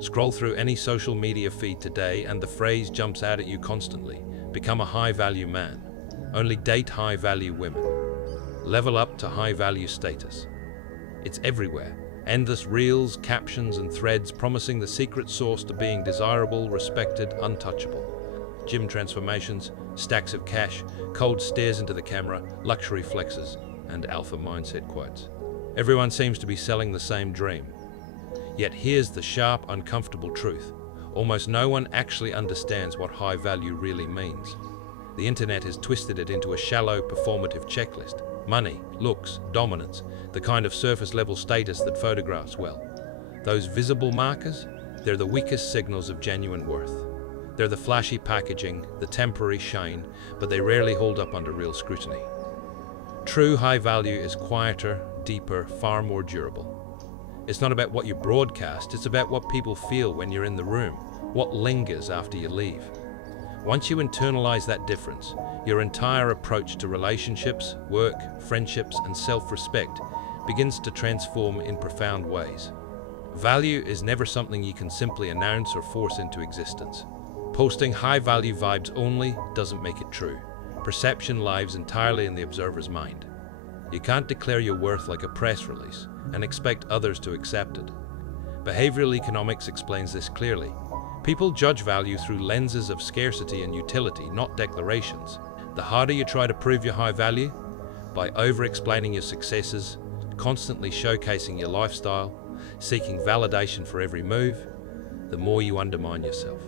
Scroll through any social media feed today and the phrase jumps out at you constantly: become a high-value man. Only date high-value women. Level up to high-value status. It's everywhere. Endless reels, captions, and threads promising the secret sauce to being desirable, respected, untouchable. Gym transformations, stacks of cash, cold stares into the camera, luxury flexes, and alpha mindset quotes. Everyone seems to be selling the same dream. Yet here's the sharp, uncomfortable truth. Almost no one actually understands what high value really means. The internet has twisted it into a shallow, performative checklist. Money, looks, dominance, the kind of surface-level status that photographs well. Those visible markers, they're the weakest signals of genuine worth. They're the flashy packaging, the temporary shine, but they rarely hold up under real scrutiny. True high value is quieter, deeper, far more durable. It's not about what you broadcast, it's about what people feel when you're in the room, what lingers after you leave. Once you internalize that difference, your entire approach to relationships, work, friendships, and self-respect begins to transform in profound ways. Value is never something you can simply announce or force into existence. Posting high-value vibes only doesn't make it true. Perception lives entirely in the observer's mind. You can't declare your worth like a press release and expect others to accept it. Behavioral economics explains this clearly. People judge value through lenses of scarcity and utility, not declarations. The harder you try to prove your high value, by over-explaining your successes, constantly showcasing your lifestyle, seeking validation for every move, the more you undermine yourself.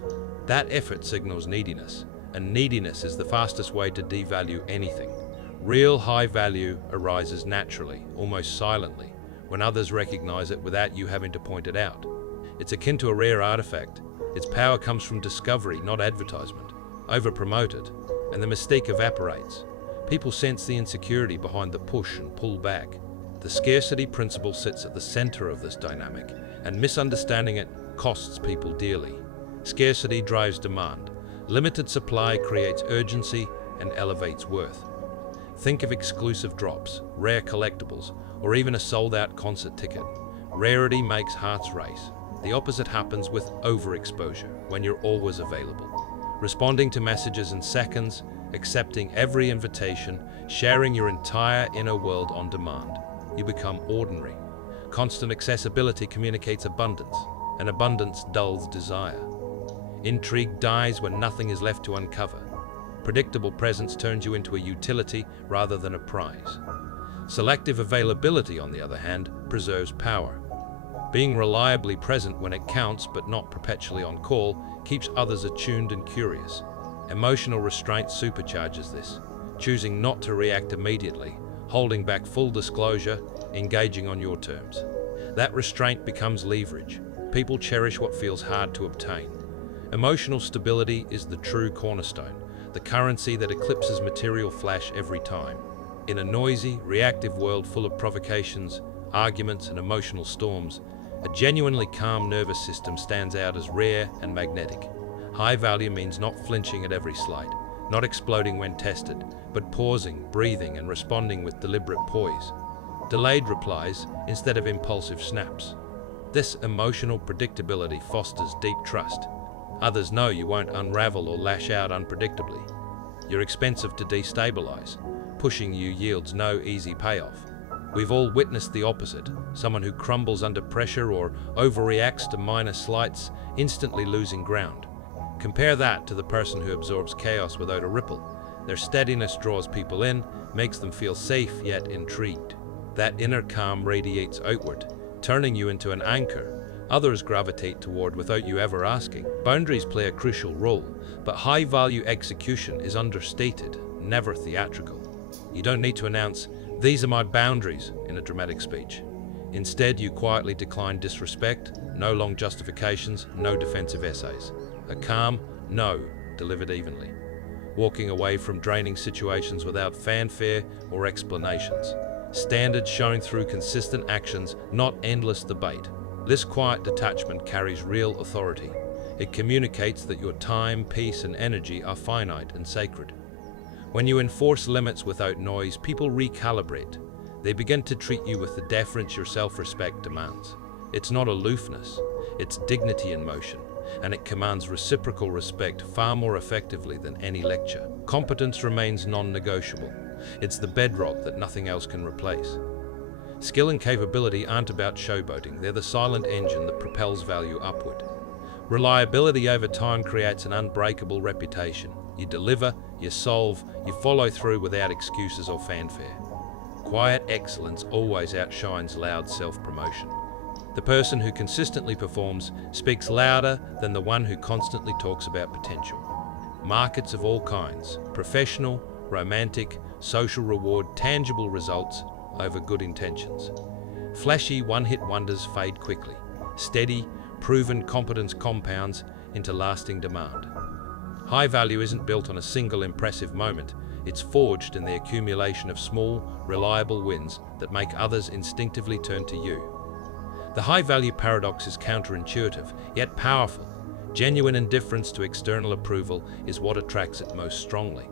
That effort signals neediness, and neediness is the fastest way to devalue anything. Real high value arises naturally, almost silently, when others recognize it without you having to point it out. It's akin to a rare artifact. Its power comes from discovery, not advertisement. Over-promoted, and the mystique evaporates. People sense the insecurity behind the push and pull back. The scarcity principle sits at the center of this dynamic, and misunderstanding it costs people dearly. Scarcity drives demand. Limited supply creates urgency and elevates worth. Think of exclusive drops, rare collectibles, or even a sold-out concert ticket. Rarity makes hearts race. The opposite happens with overexposure, when you're always available. Responding to messages in seconds, accepting every invitation, sharing your entire inner world on demand. You become ordinary. Constant accessibility communicates abundance, and abundance dulls desire. Intrigue dies when nothing is left to uncover. Predictable presence turns you into a utility rather than a prize. Selective availability, on the other hand, preserves power. Being reliably present when it counts but not perpetually on call keeps others attuned and curious. Emotional restraint supercharges this, choosing not to react immediately, holding back full disclosure, engaging on your terms. That restraint becomes leverage. People cherish what feels hard to obtain. Emotional stability is the true cornerstone, the currency that eclipses material flash every time. In a noisy, reactive world full of provocations, arguments, and emotional storms, a genuinely calm nervous system stands out as rare and magnetic. High value means not flinching at every slight, not exploding when tested, but pausing, breathing, and responding with deliberate poise. Delayed replies instead of impulsive snaps. This emotional predictability fosters deep trust. Others know you won't unravel or lash out unpredictably. You're expensive to destabilize. Pushing you yields no easy payoff. We've all witnessed the opposite, someone who crumbles under pressure or overreacts to minor slights, instantly losing ground. Compare that to the person who absorbs chaos without a ripple. Their steadiness draws people in, makes them feel safe yet intrigued. That inner calm radiates outward, turning you into an anchor others gravitate toward without you ever asking. Boundaries play a crucial role, but high-value execution is understated, never theatrical. You don't need to announce, "These are my boundaries," in a dramatic speech. Instead, you quietly decline disrespect, no long justifications, no defensive essays. A calm no delivered evenly. Walking away from draining situations without fanfare or explanations. Standards shown through consistent actions, not endless debate. This quiet detachment carries real authority. It communicates that your time, peace, and energy are finite and sacred. When you enforce limits without noise, people recalibrate. They begin to treat you with the deference your self-respect demands. It's not aloofness. its dignity in motion, and it commands reciprocal respect far more effectively than any lecture. Competence remains non-negotiable. It's the bedrock that nothing else can replace. Skill and capability aren't about showboating, they're the silent engine that propels value upward. Reliability over time creates an unbreakable reputation. You deliver, you solve, you follow through without excuses or fanfare. Quiet excellence always outshines loud self-promotion. The person who consistently performs speaks louder than the one who constantly talks about potential. Markets of all kinds, professional, romantic, social reward tangible results over good intentions. Flashy one-hit wonders fade quickly. Steady, proven competence compounds into lasting demand. High value isn't built on a single impressive moment. It's forged in the accumulation of small, reliable wins that make others instinctively turn to you. The high-value paradox is counterintuitive, yet powerful. Genuine indifference to external approval is what attracts it most strongly.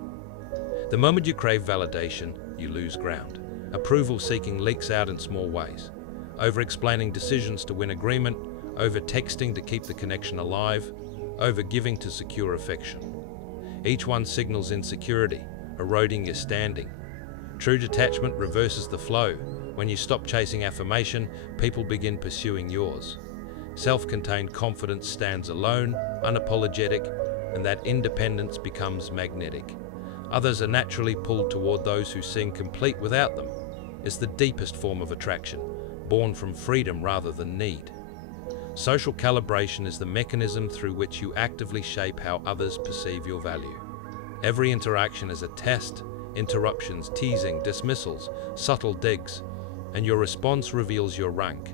The moment you crave validation, you lose ground. Approval-seeking leaks out in small ways. Over-explaining decisions to win agreement, over-texting to keep the connection alive, over-giving to secure affection. Each one signals insecurity, eroding your standing. True detachment reverses the flow. When you stop chasing affirmation, people begin pursuing yours. Self-contained confidence stands alone, unapologetic, and that independence becomes magnetic. Others are naturally pulled toward those who seem complete without them. It's the deepest form of attraction, born from freedom rather than need. Social calibration is the mechanism through which you actively shape how others perceive your value. Every interaction is a test, interruptions, teasing, dismissals, subtle digs, and your response reveals your rank.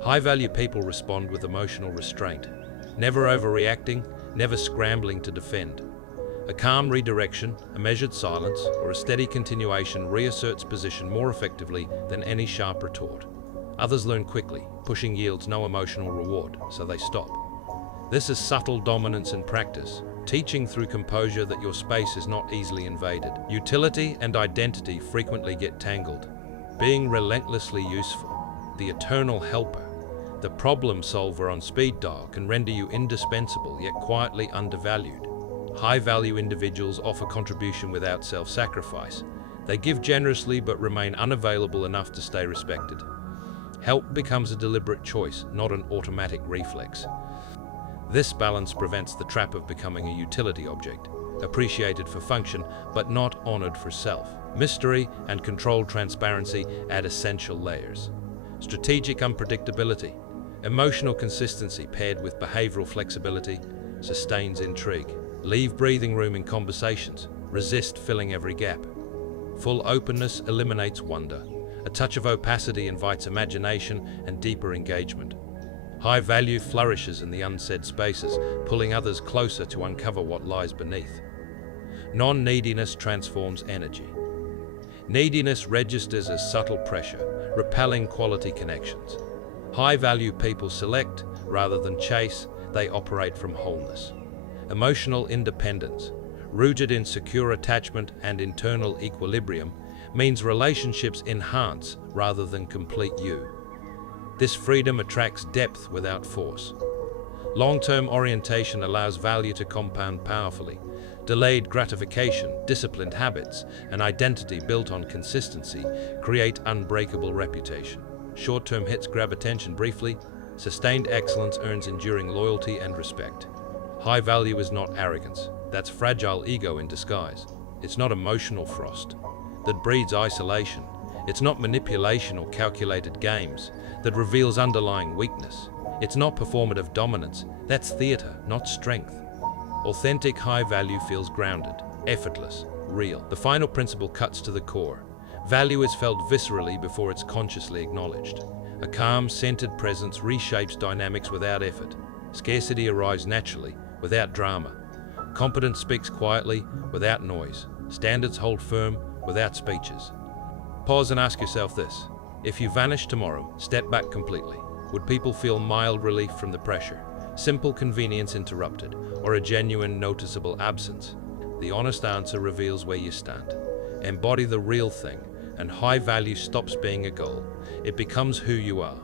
High-value people respond with emotional restraint, never overreacting, never scrambling to defend. A calm redirection, a measured silence, or a steady continuation reasserts position more effectively than any sharp retort. Others learn quickly, pushing yields no emotional reward, so they stop. This is subtle dominance in practice, teaching through composure that your space is not easily invaded. Utility and identity frequently get tangled. Being relentlessly useful, the eternal helper, the problem solver on speed dial can render you indispensable yet quietly undervalued. High-value individuals offer contribution without self-sacrifice. They give generously but remain unavailable enough to stay respected. Help becomes a deliberate choice, not an automatic reflex. This balance prevents the trap of becoming a utility object, appreciated for function but not honored for self. Mystery and controlled transparency add essential layers. Strategic unpredictability, emotional consistency paired with behavioral flexibility sustains intrigue. Leave breathing room in conversations, resist filling every gap. Full openness eliminates wonder. A touch of opacity invites imagination and deeper engagement. High value flourishes in the unsaid spaces, pulling others closer to uncover what lies beneath. Non-neediness transforms energy. Neediness registers as subtle pressure, repelling quality connections. High value people select rather than chase, they operate from wholeness. Emotional independence, rooted in secure attachment and internal equilibrium, means relationships enhance rather than complete you. This freedom attracts depth without force. Long-term orientation allows value to compound powerfully. Delayed gratification, disciplined habits, and identity built on consistency create unbreakable reputation. Short-term hits grab attention briefly. Sustained excellence earns enduring loyalty and respect. High value is not arrogance. That's fragile ego in disguise. It's not emotional frost that breeds isolation. It's not manipulation or calculated games that reveals underlying weakness. It's not performative dominance. That's theater, not strength. Authentic high value feels grounded, effortless, real. The final principle cuts to the core. Value is felt viscerally before it's consciously acknowledged. A calm, centered presence reshapes dynamics without effort. Scarcity arrives naturally, without drama. Competence speaks quietly, without noise. Standards hold firm, without speeches. Pause and ask yourself this. If you vanish tomorrow, step back completely, would people feel mild relief from the pressure? Simple convenience interrupted, or a genuine, noticeable absence? The honest answer reveals where you stand. Embody the real thing, and high value stops being a goal. It becomes who you are.